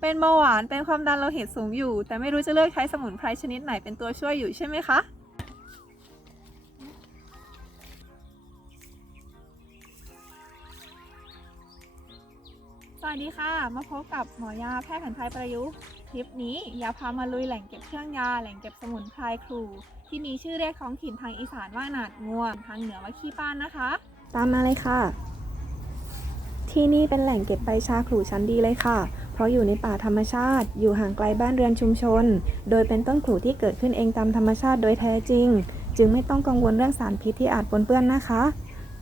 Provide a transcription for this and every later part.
เป็นเบาหวานเป็นความดันโลหิตสูงอยู่ แต่ไม่รู้จะเลือกใช้สมุนไพรชนิดไหนเป็นตัวช่วยอยู่ใช่ไหมคะสวัสดีค่ะ มาพบกับหมอยาแพทย์แผนไทยประยุกต์คลิปนี้ยาพามาลุยแหล่งเก็บเครื่องยาแหล่งเก็บสมุนไพรครู ที่มีชื่อเรียกท้องถิ่นทางอีสานว่าหนาดง่วงทางเหนือว่าขี้ป้านนะคะ ตามมาเลยค่ะ ที่นี่เป็นแหล่งเก็บใบชาขลู่ชั้นดีเลยค่ะ ราะอยู่ในป่าธรรมชาติ อยู่ห่างไกลบ้านเรือนชุมชน โดยเป็นต้นขู่ที่เกิดขึ้นเองตามธรรมชาติโดยแท้จริง จึงไม่ต้องกังวลเรื่องสารพิษที่อาจปนเปื้อนนะคะ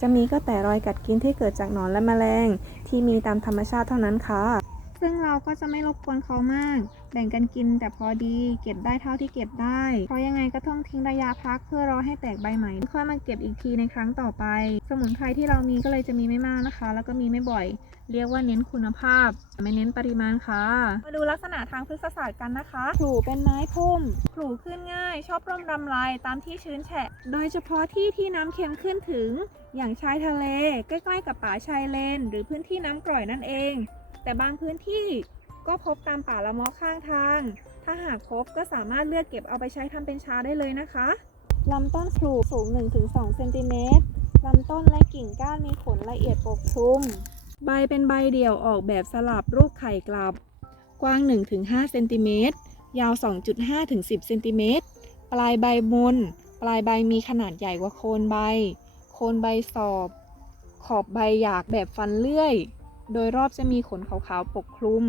จะมีก็แต่รอยกัดกินที่เกิดจากหนอนและแมลง ที่มีตามธรรมชาติเท่านั้นค่ะ ซึ่งเราก็จะไม่รบกวนเขามาก แบ่งกันกินแต่พอดี เก็บได้เท่าที่เก็บได้ เพราะยังไงก็ต้องทิ้งระยะพักเพื่อรอให้แตกใบใหม่ ค่อยมาเก็บอีกทีในครั้งต่อไป สมุนไพรที่เรามีก็เลยจะมีไม่มากนะคะ แล้วก็มีไม่บ่อย เรียกว่าเน้นคุณภาพ ไม่เน้นปริมาณค่ะ มาดูลักษณะทางพฤกษศาสตร์กันนะคะขลู่เป็นไม้พุ่มขลู่ขึ้นง่าย ชอบร่มรำไรตามที่ชื้นแฉะ โดยเฉพาะที่ที่น้ำเค็มขึ้นถึง อย่างชายทะเล ใกล้ ๆ กับป่าชายเลน หรือพื้นที่น้ำกร่อยนั่นเอง แต่บางพื้นที่ก็พบตามป่าละเมาะข้างทาง ถ้าหากพบก็สามารถเลือกเก็บเอาไปใช้ทำเป็นชาได้เลยนะคะลำต้นพลูสูง 1-2เซนติเมตรลำต้นและกิ่งก้านมีขนละเอียดปกคลุม ใบเป็นใบเดี่ยวออกแบบสลับรูปไข่กลับ กว้าง 1-5เซนติเมตร ยาว 2.5-10เซนติเมตร ปลายใบมน ปลายใบมีขนาดใหญ่กว่าโคนใบ โคนใบสอบ ขอบใบหยากแบบฟันเลื่อย โดยรอบจะมีขนขาวๆปกคลุม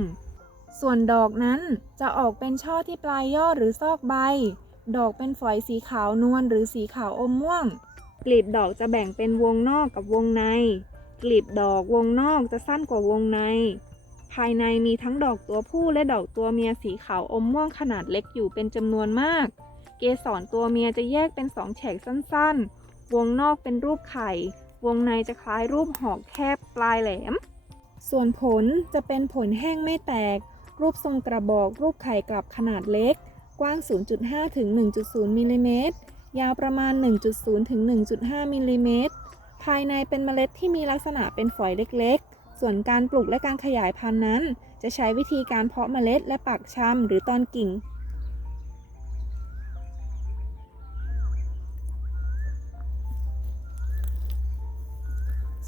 ส่วนดอกนั้นจะออกเป็นช่อที่ปลายยอดหรือซอกใบ ดอกเป็นฝอยสีขาวนวลหรือสีขาวอมม่วง กลีบดอกจะแบ่งเป็นวงนอกกับวงใน กลีบดอกวงนอกจะสั้นกว่าวงใน ภายในมีทั้งดอกตัวผู้และดอกตัวเมียสีขาวอมม่วงขนาดเล็กอยู่เป็นจำนวนมาก เกสรตัวเมียจะแยกเป็นสองแฉกสั้นๆ วงนอกเป็นรูปไข่ วงในจะคล้ายรูปหอกแคบปลายแหลม ส่วนผลจะเป็นผลแห้งไม่แตก รูปทรงกระบอก รูปไข่กลับขนาดเล็ก กว้าง 0.5 ถึง 1.0 มิลลิเมตร ยาวประมาณ 1.0 ถึง 1.5 มิลลิเมตร ภายในเป็นเมล็ดที่มีลักษณะเป็นฝอยเล็กๆ ส่วนการปลูกและการขยายพันธุ์นั้น จะใช้วิธีการเพาะเมล็ดและปักชำหรือตอนกิ่ง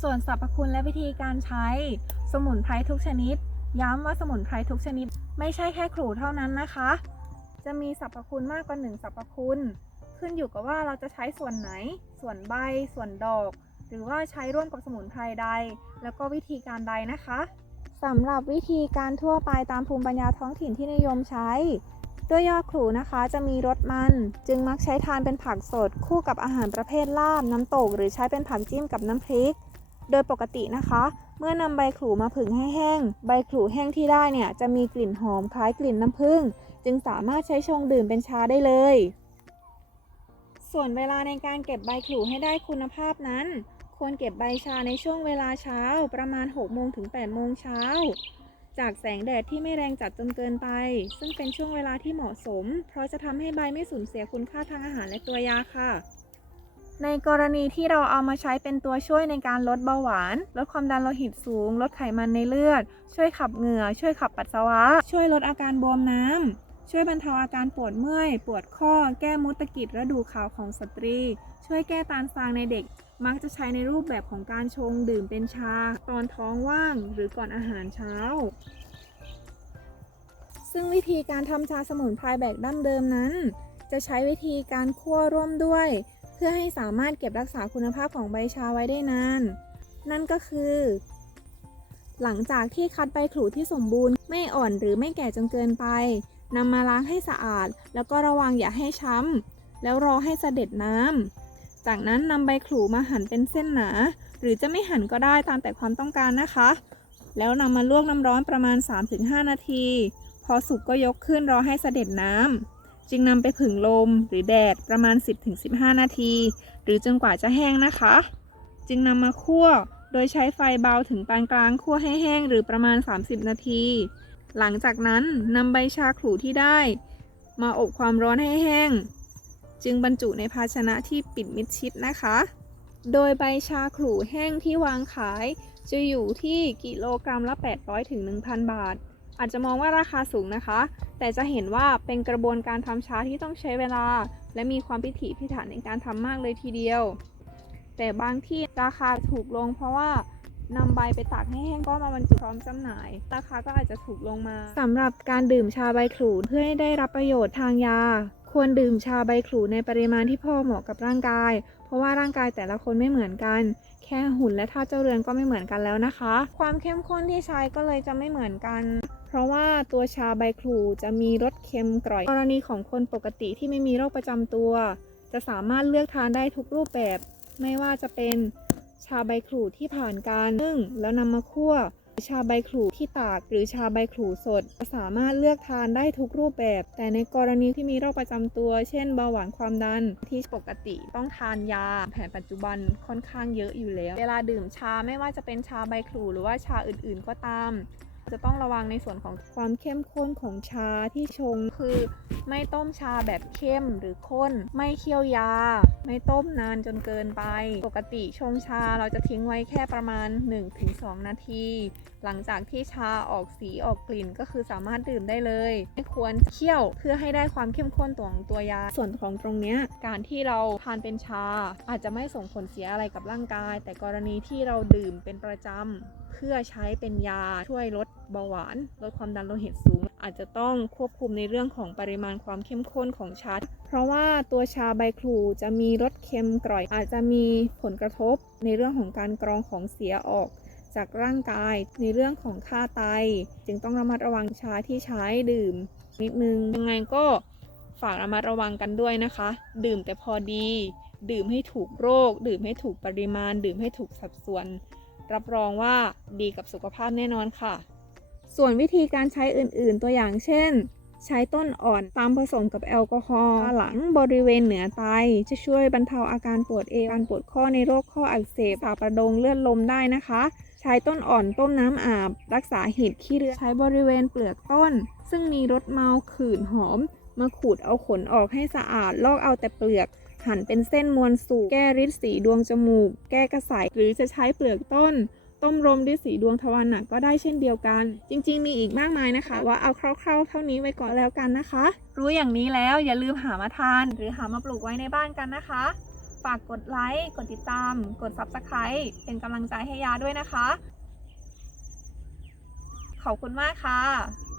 ส่วนสรรพคุณและวิธีการใช้ สมุนไพรทุกชนิด ย้ำว่าสมุนไพรทุกชนิด ไม่ใช่แค่ขลู่เท่านั้นนะคะ จะมีสรรพคุณมากกว่าหนึ่งสรรพคุณ ขึ้นอยู่กับว่าเราจะใช้ส่วนไหน ส่วนใบ ส่วนดอก หรือว่าใช้ร่วมกับสมุนไพรใด แล้วก็วิธีการใดนะคะสำหรับวิธีการทั่วไปตามภูมิปัญญาท้องถิ่นที่นิยมใช้ด้วยยอดขลู่นะคะจะมีรสมัน จึงมักใช้ทานเป็นผักสด คู่กับอาหารประเภทลาบน้ำตก หรือใช้เป็นผักจิ้มกับน้ำพริก โดยปกตินะคะ เมื่อนำใบขลู่มาผึ่งให้แห้ง ใบขลู่แห้งที่ได้เนี่ยจะมีกลิ่นหอมคล้ายกลิ่นน้ำผึ้งจึงสามารถใช้ชงดื่มเป็นชาได้เลย ส่วนเวลาในการเก็บใบขลู่ให้ได้คุณภาพนั้น ควรเก็บใบชาในช่วงเวลาเช้าประมาณ6โมงถึง8โมงเช้าจากแสงแดดที่ไม่แรงจัดจนเกินไป ซึ่งเป็นช่วงเวลาที่เหมาะสม เพราะจะทำให้ใบไม่สูญเสียคุณค่าทางอาหารและตัวยาค่ะ ในกรณีที่เราเอามาใช้เป็นตัวช่วยในการลดเบาหวาน ลดความดันโลหิตสูง ลดไขมันในเลือด ช่วยขับเหงื่อ ช่วยขับปัสสาวะ ช่วยลดอาการบวมน้ำ ช่วยบรรเทาอาการปวดเมื่อย ปวดข้อ แก้มุตกิจและดูขาวของสตรี ช่วยแก้ตาลซางในเด็ก มักจะใช้ในรูปแบบของการชงดื่มเป็นชา ตอนท้องว่าง หรือก่อนอาหารเช้าซึ่งวิธีการทำชาสมุนไพรแบบดั้งเดิมนั้น จะใช้วิธีการคั่วร่วมด้วย พื่อให้สามารถเก็บรักษาคุณภาพของใบชาไว้ได้นาน นั่นก็คือ หลังจากที่คัดใบขลู่ที่สมบูรณ์ไม่อ่อนหรือไม่แก่จนเกินไปนำมาล้างให้สะอาด แล้วก็ระวังอย่าให้ช้ำแล้วรอให้เสด็จน้ำจากนั้นนำใบขลู่มาหั่นเป็นเส้นหนา หรือจะไม่หั่นก็ได้ตามแต่ความต้องการนะคะ แล้วนำมาลวกน้ำร้อนประมาณ 3-5 นาที พอสุกก็ยกขึ้นรอให้เสด็จน้ำ จึงนำไปผึ่งลมหรือแดดประมาณ 10-15 นาที หรือจนกว่าจะแห้งนะคะ จึงนำมาคั่วโดยใช้ไฟเบาถึงปานกลางคั่วให้แห้งหรือประมาณ 30 นาที หลังจากนั้นนำใบชาขลูที่ได้ มาอบความร้อนให้แห้ง จึงบรรจุในภาชนะที่ปิดมิดชิดนะคะ โดยใบชาขลูแห้งที่วางขาย จะอยู่ที่กิโลกรัมละ 800ถึง1,000 บาท อาจจะมองว่าราคาสูงนะคะ แต่จะเห็นว่าเป็นกระบวนการทำชาที่ต้องใช้เวลา และมีความพิถีพิถันในการทำมากเลยทีเดียว แต่บางที่ราคาถูกลง เพราะว่านำใบไปตากให้แห้งก็มาบรรจุพร้อมจำหน่าย ราคาก็อาจจะถูกลงมาสำหรับการดื่มชาใบขรูดเพื่อให้ได้รับประโยชน์ทางยา ควรดื่มชาใบขรูดในปริมาณที่พอเหมาะกับร่างกาย เพราะว่าร่างกายแต่ละคนไม่เหมือนกัน แค่หุ่นและท่าเจ้าเรือนก็ไม่เหมือนกันแล้วนะคะ ความเข้มข้นที่ใช้ก็เลยจะไม่เหมือนกัน เพราะว่าตัวชาใบขรูจะมีรสเค็มกร่อย กรณีของคนปกติที่ไม่มีโรคประจำตัว จะสามารถเลือกทานได้ทุกรูปแบบ ไม่ว่าจะเป็นชาใบขรูที่ผ่านการนึ่งแล้วนำมาคั่วชาใบขรูที่ตากหรือชาใบขรูสด สามารถเลือกทานได้ทุกรูปแบบ แต่ในกรณีที่มีโรคประจำตัว เช่นเบาหวานความดันที่ปกติต้องทานยา แผนปัจจุบันค่อนข้างเยอะอยู่แล้ว เวลาดื่มชาไม่ว่าจะเป็นชาใบขรูหรือว่าชาอื่นๆก็ตาม จะต้องระวังในส่วนของความเข้มข้นของชาที่ชงคือไม่ต้มชาแบบเข้มหรือข้น ไม่เคี่ยวยา ไม่ต้มนานจนเกินไป ปกติชงชาเราจะทิ้งไว้แค่ประมาณ 1-2 นาที หลังจากที่ชาออกสีออกกลิ่นก็คือสามารถดื่มได้เลย ไม่ควรเคี่ยวเพื่อให้ได้ความเข้มข้นตัวของตัวยา ส่วนของตรงเนี้ยการที่เราทานเป็นชาอาจจะไม่ส่งผลเสียอะไรกับร่างกาย แต่กรณีที่เราดื่มเป็นประจำ เพื่อใช้เป็นยาช่วยลดเบาหวาน ลดความดันโลหิตสูง อาจจะต้องควบคุมในเรื่องของปริมาณความเข้มข้นของชา เพราะว่าตัวชาใบครูจะมีรสเค็มกร่อย อาจจะมีผลกระทบในเรื่องของการกรองของเสียออกจากร่างกายในเรื่องของค่าไต จึงต้องระมัดระวังชาที่ใช้ดื่ม นิดนึงยังไงก็ฝากระมัดระวังกันด้วยนะคะ ดื่มแต่พอดี ดื่มให้ถูกโรค ดื่มให้ถูกปริมาณ ดื่มให้ถูกสัดส่วน รับรองว่าดีกับสุขภาพแน่นอนค่ะ ส่วนวิธีการใช้อื่นๆ ตัวอย่างเช่น ใช้ต้นอ่อนตามผสมกับแอลกอฮอล์หลังบริเวณเหนือไต จะช่วยบรรเทาอาการปวดเอวการปวดข้อในโรคข้ออักเสบปากประดงเลือดลมได้นะคะ ใช้ต้นอ่อนต้มน้ำอาบ รักษาเห็ดขี้เลือใช้บริเวณเปลือกต้น ซึ่งมีรสเมาขื่นหอมมาขูดเอาขนออกให้สะอาดลอกเอาแต่เปลือก หั่นเป็นเส้นมวลสูบแก้ริดสีดวงจมูก แก้กระสายหรือจะใช้เปลือกต้น ต้มรมด้วยสีดวงทวารหนักก็ได้เช่นเดียวกัน จริง ๆ มีอีกมากมายนะคะ ว่าเอาคร่าวๆเท่านี้ไว้ก่อนแล้วกันนะคะ รู้อย่างนี้แล้วอย่าลืมหามาทาน หรือหามาปลูกไว้ในบ้านกันนะคะ ฝากกดไลค์กดติดตาม กด Subscribe เป็นกำลังใจให้ยาด้วยนะคะ ขอบคุณมากค่ะ